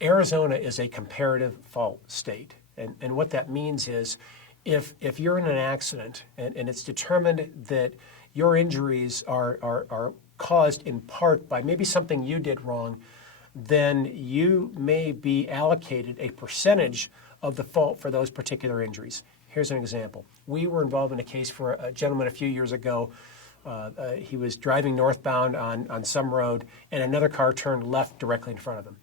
Arizona is a comparative fault state. And what that means is if you're in an accident and it's determined that your injuries are caused in part by maybe something you did wrong, then you may be allocated a percentage of the fault for those particular injuries. Here's an example. We were involved in a case for a gentleman a few years ago. He was driving northbound on some road, and another car turned left directly in front of him.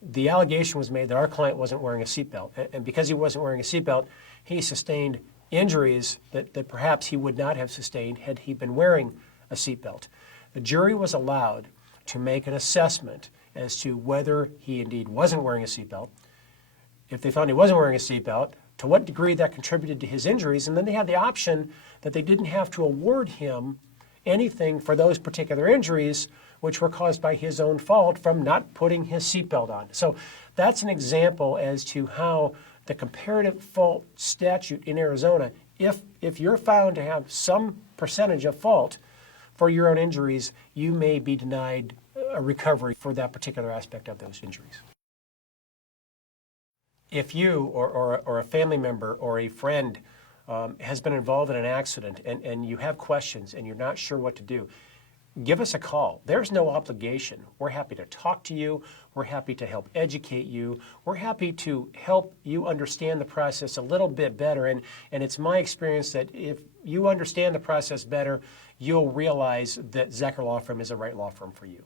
The allegation was made that our client wasn't wearing a seatbelt, and because he wasn't wearing a seatbelt, he sustained injuries that perhaps he would not have sustained had he been wearing a seatbelt. The jury was allowed to make an assessment as to whether he indeed wasn't wearing a seatbelt. If they found he wasn't wearing a seatbelt, to what degree that contributed to his injuries, and then they had the option that they didn't have to award him anything for those particular injuries which were caused by his own fault from not putting his seatbelt on. So that's an example as to how the comparative fault statute in Arizona, if you're found to have some percentage of fault for your own injuries, you may be denied a recovery for that particular aspect of those injuries. If you or a family member or a friend has been involved in an accident and you have questions and you're not sure what to do, give us a call. There's no obligation. We're happy to talk to you. We're happy to help educate you. We're happy to help you understand the process a little bit better. And it's my experience that if you understand the process better, you'll realize that Zecher Law Firm is the right law firm for you.